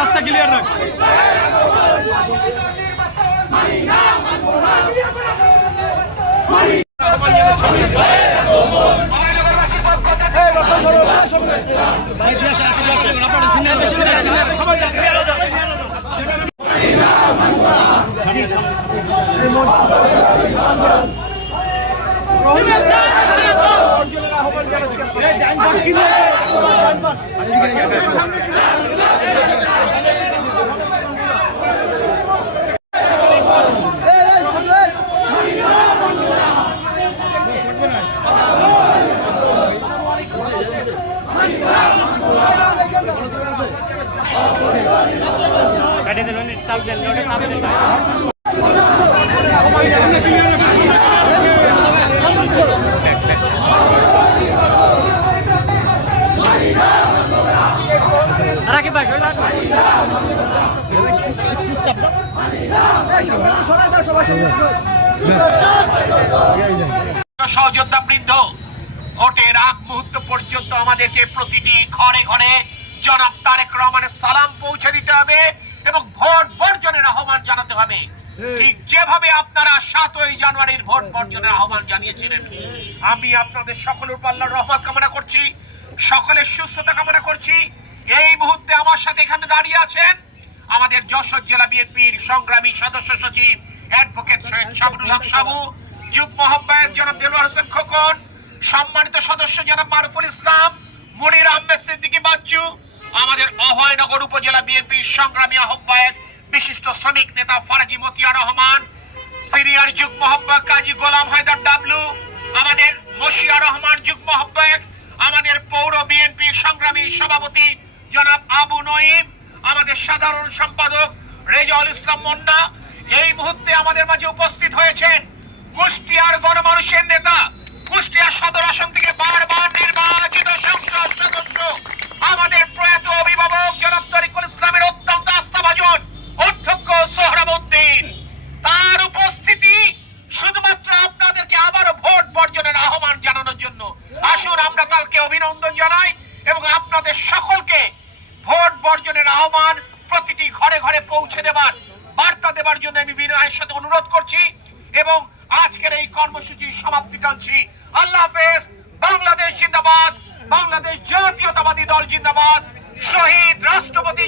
রাস্তা ক্লিয়ার রাখ। সহযোদ্ধা বৃন্দ, ভোটের আগ মুহূর্ত পর্যন্ত আমাদেরকে প্রতিটি ঘরে ঘরে জনাব তারেক রহমানের সালাম পৌঁছে দিতে হবে এবং ভোট বর্জনের আহ্বান জানাতে হবে। ঠিক যেভাবে আপনারা 7ই জানুয়ারির ভোট বর্জনের আহ্বান জানিয়েছিলেন, আমি আপনাদের সকলের উপর আল্লাহর রহমত কামনা করছি, সকলের সুস্থতা কামনা করছি। এই মুহূর্তে আমার সাথে এখানে দাঁড়িয়ে আছেন আমাদের যশোর জেলা বিএনপির সংগ্রামী সদস্য সচিব অ্যাডভোকেট সৈয়দ শামীমুল হক সাবু, যুগ্ম আহ্বায়ক জনাব দেলোয়ার হোসেন খোকন, সম্মানিত সদস্য জনাব মারুফুল ইসলাম, মনির আহমেদ সিদ্দিকী বাচ্চু, আমাদের অভয়নগর উপজেলা বিএনপির সংগ্রামী আহ্বায়ক বিশিষ্ট শ্রমিক নেতা ফারাজি মতিয়া রহমান, সিনিয়র যুগ্ম আহ্বায়ক কাজী গোলাম হায়দার ডাবলু, আমাদের মশিয়া রহমান যুগ্ম আহ্বায়ক, আমাদের পৌর বিএনপির সংগ্রামী সভাপতি জনাব আবু নঈম, আমাদের সাধারণ সম্পাদক রেজাউল ইসলাম মুন্না। এই মুহূর্তে আমাদের মাঝে উপস্থিত হয়েছেন কুষ্টিয়ার গণমানুষের নেতা, কুষ্টিয়া সদর আসন থেকে বারবার নির্বাচিত সংসদ সদস্য, আমাদের প্রয়াত অভিভাবক জনাব তরিকুল ইসলামের অত্যন্ত আস্থাভাজন অধ্যক্ষ সোহরাব উদ্দিন। তার উপস্থিতি শুধুমাত্র আপনাদেরকে আবারও ভোট বর্জনের আহ্বান জানানোর জন্য। আসুন আমরা কালকে অভিনন্দন জানাই এবং আপনাদের সকলকে ভোট বর্জনের আহ্বান প্রতিটি ঘরে ঘরে পৌঁছে দেবার বার্তা দেবার জন্য আমি বিনয়ের সাথে অনুরোধ করছি এবং আজকের এই কর্মসূচির সমাপ্তি টানছি। আল্লাহ হাফেজ। বাংলাদেশ জিন্দাবাদ, বাংলাদেশ জাতীয়তাবাদী দল জিন্দাবাদ, শহীদ রাষ্ট্রপতি